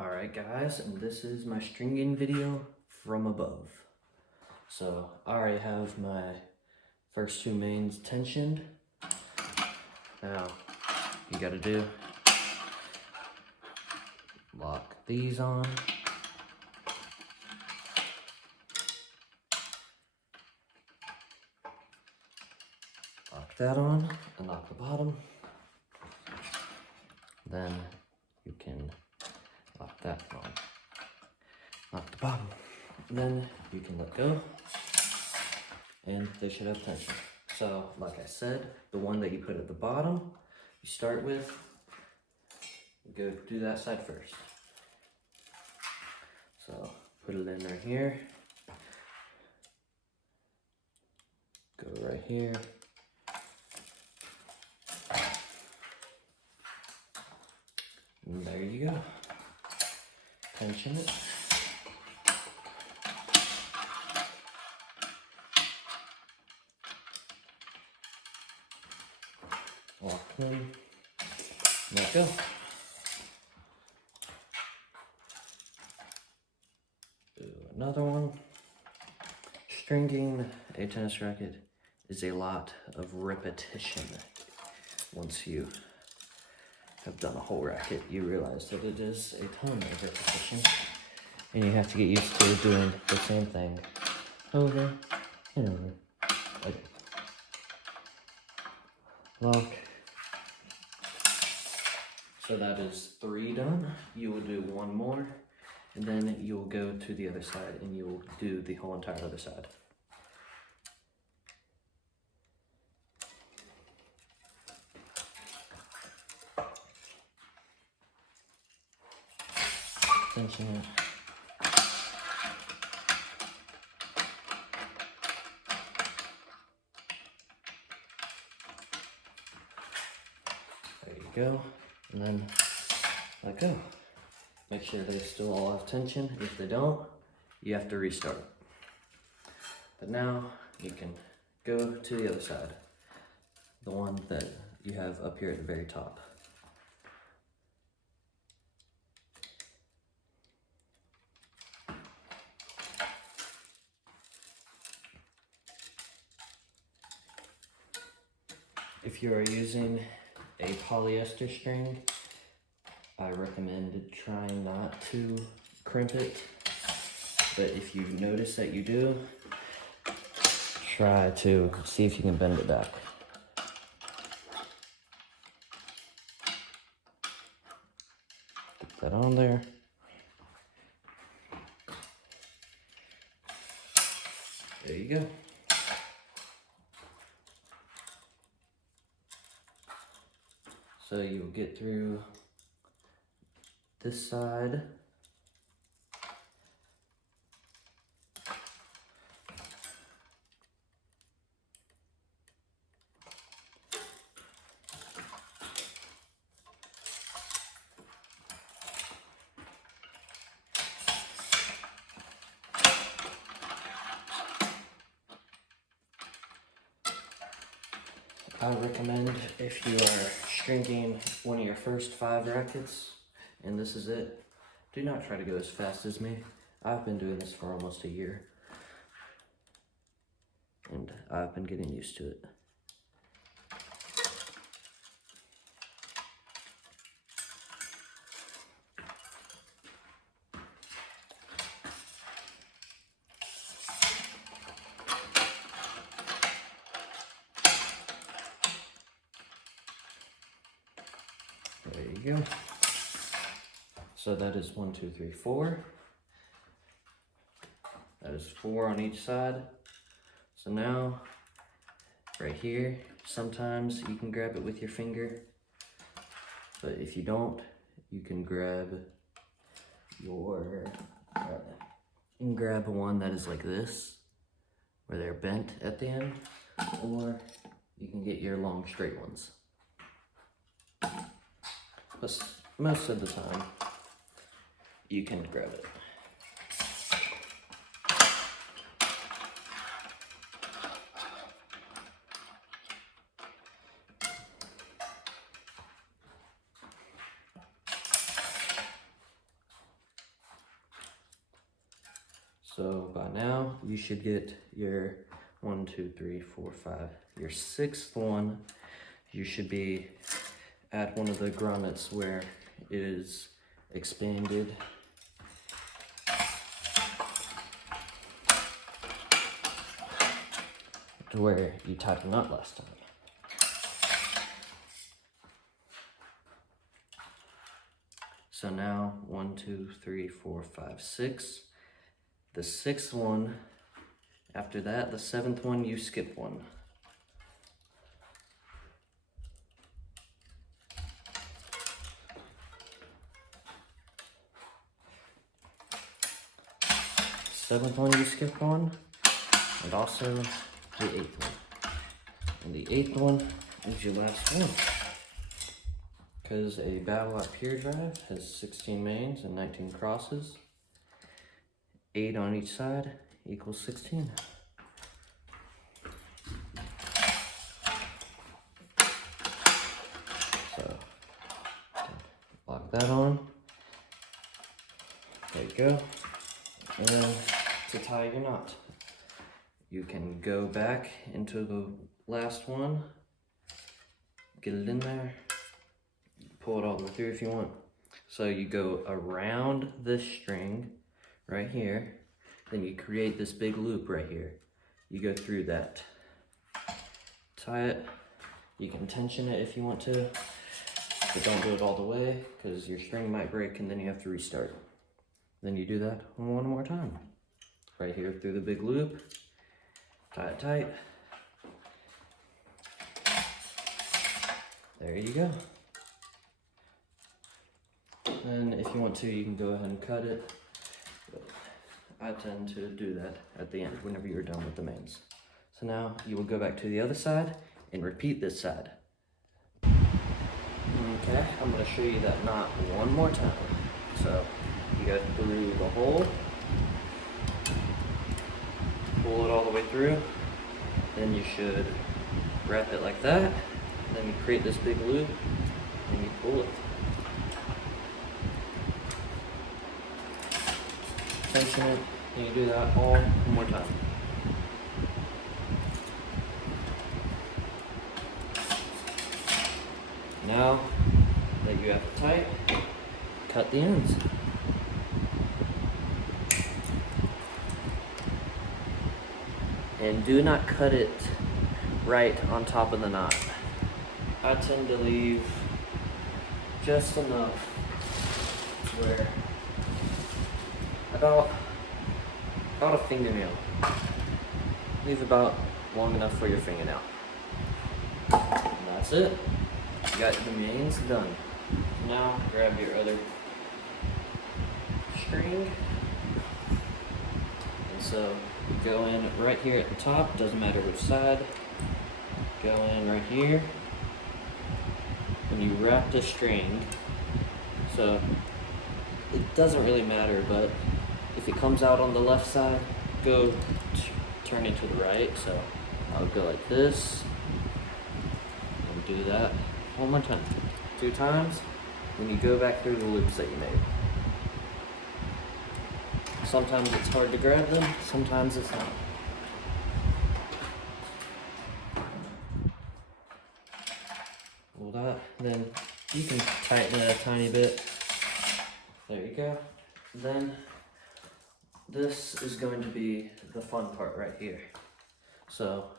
Alright guys, and this is my stringing video from above. So I already have my first two mains tensioned. Now you gotta do, lock these on. Lock that on and lock the bottom. Then you can lock that on. Lock the bottom. Then you can let go and they should have tension. So like I said, the one that you put at the bottom, you start with, go do that side first. So put it in right here. Go right here. And there you go. Tension it. Lock in. Let go. Do another one. Stringing a tennis racket is a lot of repetition. Once you have done a whole racket, you realize that it is a ton of repetition, and you have to get used to doing the same thing over and over. Okay. Lock. So that is 3 done. You will do one more, and then you will go to the other side and you will do the whole entire other side. Tension it. There you go. And then let go. Make sure they still all have tension. If they don't, you have to restart. But now you can go to the other side. The one that you have up here at the very top. If you are using a polyester string, I recommend trying not to crimp it. But if you notice that you do, try to see if you can bend it back. Get that on there. There you go. So you'll get through this side. I recommend, if you are stringing one of your first 5 rackets, and this is it, do not try to go as fast as me. I've been doing this for almost a year, and I've been getting used to it. There you go. So that is 1, 2, 3, 4. That is 4 on each side. So now, right here, sometimes you can grab it with your finger, but if you don't, you can grab your, you can grab one that is like this, where they're bent at the end, or you can get your long straight ones. But most of the time, you can grab it. So by now you should get your 1, 2, 3, 4, 5, your 6th one. You should be at one of the grommets where it is expanded. To where you tied the knot last time. So now 1, 2, 3, 4, 5, 6. The 6th one, after that, the 7th one, you skip one. Seventh one, you skip one, and also the 8th one. And the 8th one is your last one. Because a babolat pure drive has 16 mains and 19 crosses. 8 on each side equals 16. So, lock that on. There you go. And then to tie your knot, you can go back into the last one, get it in there, pull it all the way through if you want. So you go around this string right here, then you create this big loop right here. You go through that, tie it. You can tension it if you want to, but don't do it all the way because your string might break and then you have to restart. Then you do that one more time. Right here through the big loop, tie it tight. There you go. And if you want to, you can go ahead and cut it. But I tend to do that at the end whenever you're done with the mains. So now you will go back to the other side and repeat this side. Okay, I'm gonna show you that knot one more time. So you go through the hole, pull it all the way through, then you should wrap it like that, then you create this big loop, and you pull it. Tension it, and you do that all one more time. Now that you have it tight, cut the ends. And do not cut it right on top of the knot. I tend to leave just enough to where about a fingernail. Leave about long enough for your fingernail. And that's it. You got your mains done. Now grab your other string. And so you go in right here at the top, doesn't matter which side. Go in right here. And you wrap the string. So it doesn't really matter, but if it comes out on the left side, go turn it to the right. So I'll go like this and do that one more time. 2 times, when you go back through the loops that you made. Sometimes it's hard to grab them, sometimes it's not. Pull that, then you can tighten it a tiny bit. There you go. Then this is going to be the fun part right here. So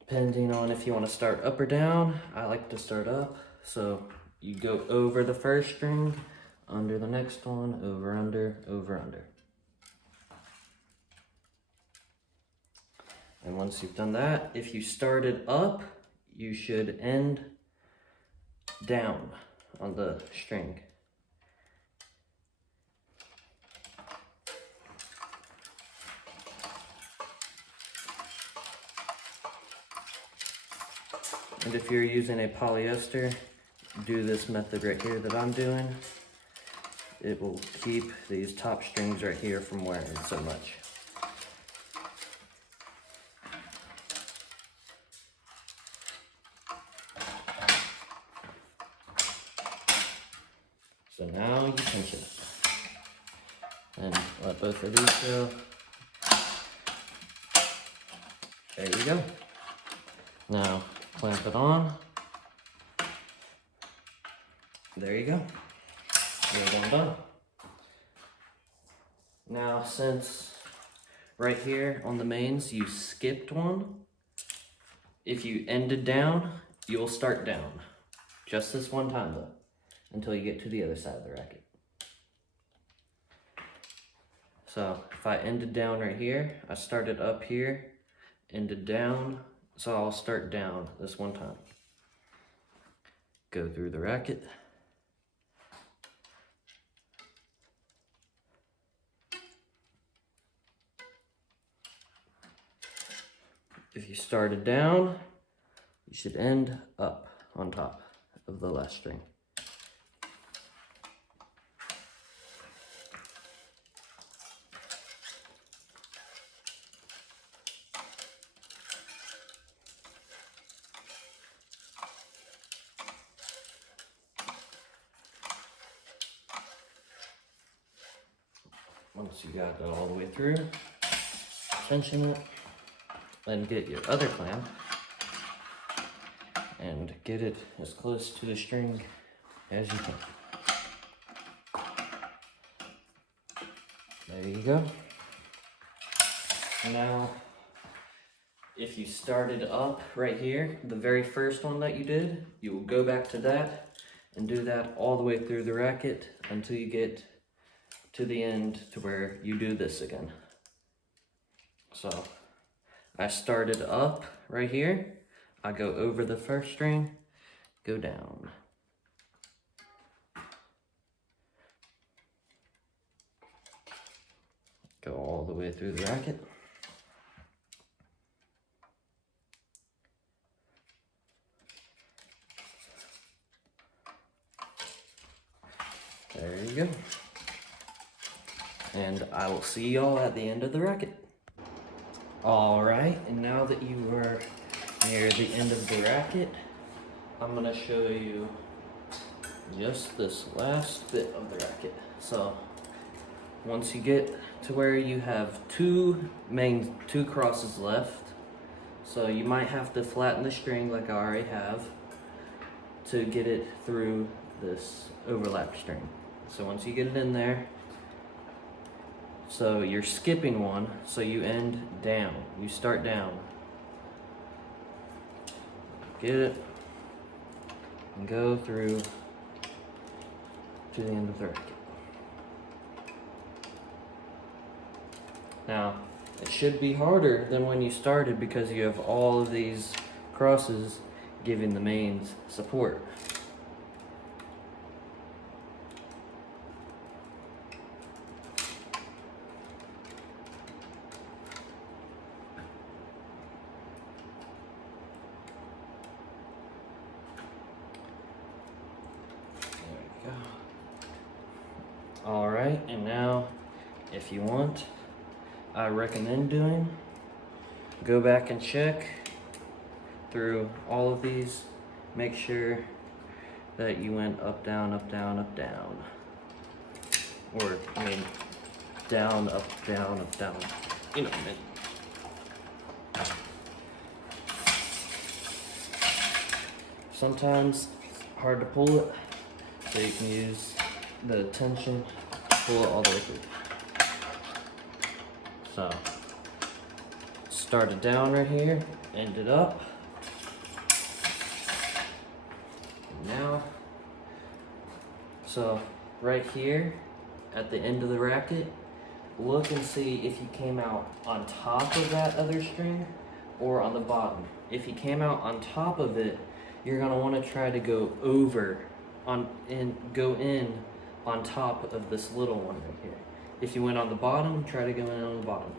depending on if you want to start up or down, I like to start up. So you go over the first string, under the next one, over, under, over, under. And once you've done that, if you started up, you should end down on the string. And if you're using a polyester, do this method right here that I'm doing. It will keep these top strings right here from wearing so much. So now you tension it. And let both of these go. There you go. Now clamp it on. There you go. You're done. Now, since right here on the mains you skipped one, if you ended down, you will start down. Just this one time though, until you get to the other side of the racket. So if I ended down right here, I started up here, ended down, so I'll start down this one time. Go through the racket. If you started down, you should end up on top of the last string. Once you got that all the way through, tension it, then get your other clamp and get it as close to the string as you can. There you go. Now, if you started up right here, the very first one that you did, you will go back to that and do that all the way through the racket until you get to the end to where you do this again. So I started up right here, I go over the first string, go down. Go all the way through the racket. There you go. And I will see y'all at the end of the racket. All right, and now that you are near the end of the racket, I'm gonna show you just this last bit of the racket. So once you get to where you have two crosses left, so you might have to flatten the string like I already have to get it through this overlap string. So once you get it in there, so you're skipping one, so you end down. You start down. Get it, and go through to the end of the racket. Now, it should be harder than when you started because you have all of these crosses giving the mains support. All right, and now if you want, I recommend doing, go back and check through all of these, make sure that you went up, down, up, down, up, down. Or, I mean, down, up, down, up, down. You know what I mean. Sometimes it's hard to pull it, so you can use the tension, pull it all the way through. So, started down right here, ended up. Now, so right here at the end of the racket, look and see if you came out on top of that other string or on the bottom. If you came out on top of it, you're gonna wanna try to go over go in on top of this little one right here. If you went on the bottom, try to go in on the bottom.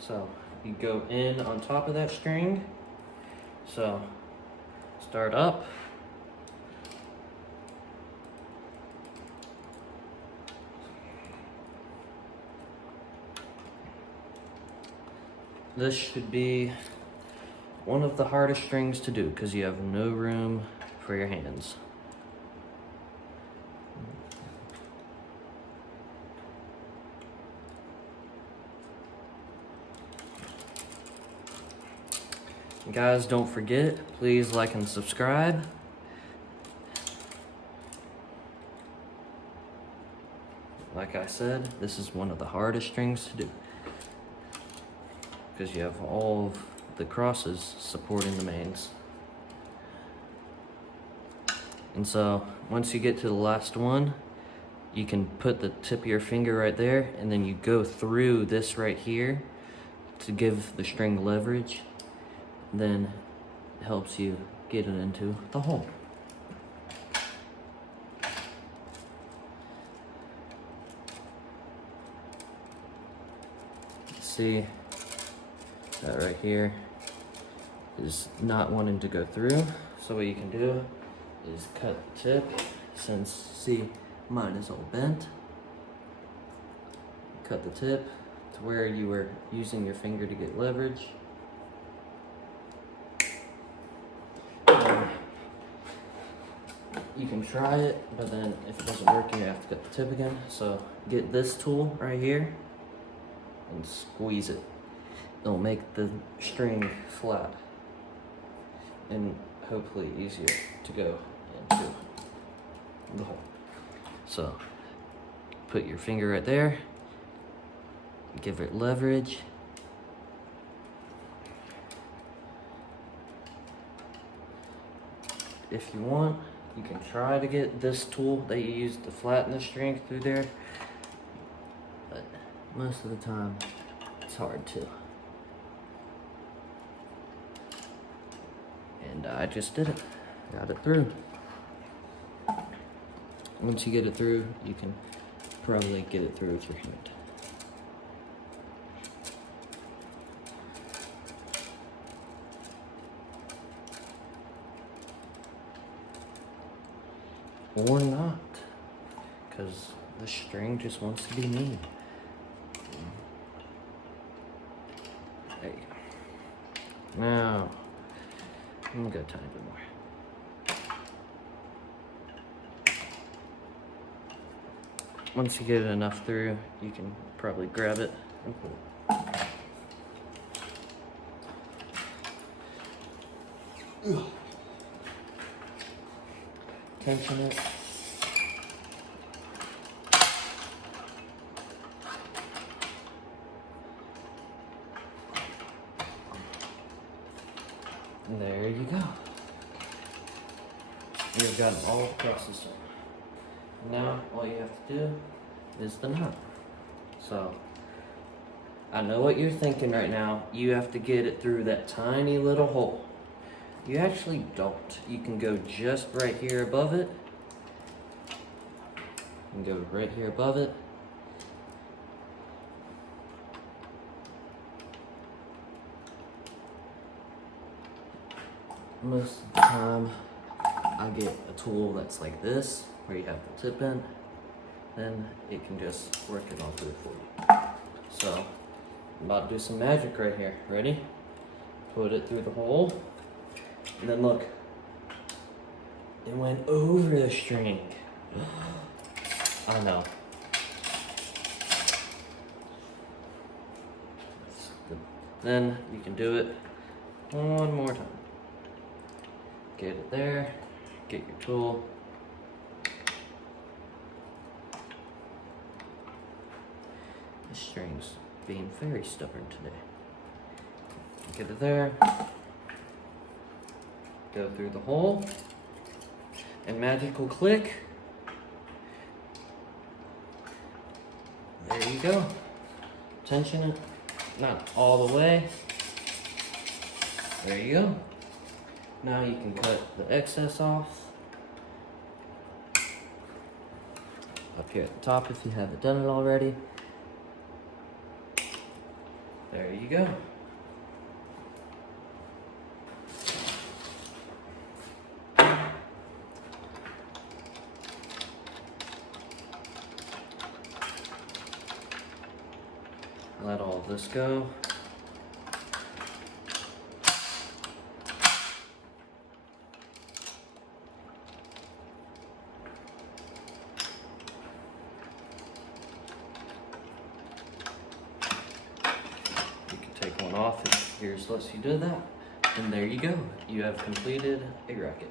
So you go in on top of that string. So start up. This should be one of the hardest strings to do because you have no room for your hands. Guys, don't forget, please like and subscribe. Like I said, this is one of the hardest strings to do because you have all of the crosses supporting the mains. And so once you get to the last one, you can put the tip of your finger right there, and then you go through this right here to give the string leverage. Then it helps you get it into the hole. See that right here is not wanting to go through. So what you can do is cut the tip, since, see, mine is all bent. Cut the tip to where you were using your finger to get leverage. You can try it, but then if it doesn't work, you have to cut the tip again. So get this tool right here and squeeze it. It'll make the string flat and hopefully easier to go into the hole. So put your finger right there, give it leverage. If you want, you can try to get this tool that you use to flatten the string through there, but most of the time it's hard to. And I just did it, got it through. Once you get it through, you can probably get it through with your hand. Or not, because the string just wants to be mean. There you go. Now, I'm gonna go a tiny bit more. Once you get it enough through, you can probably grab it and pull it. Tension it. And there you go. You've got them all across the string. Now all you have to do is the knot. So I know what you're thinking right now. You have to get it through that tiny little hole. You actually don't. You can go just right here above it. You can go right here above it. Most of the time, I get a tool that's like this, where you have the tip in, then it can just work it all through for you. So, I'm about to do some magic right here. Ready? Put it through the hole, and then look. It went over the string. I know. Then you can do it one more time. Get it there, get your tool. This string's being very stubborn today. Get it there, go through the hole, and magical click. There you go. Tension it, not all the way. There you go. Now you can cut the excess off. Up here at the top if you haven't done it already. There you go. Let all of this go. You can take one off if yours lets you do that. And there you go. You have completed a rocket.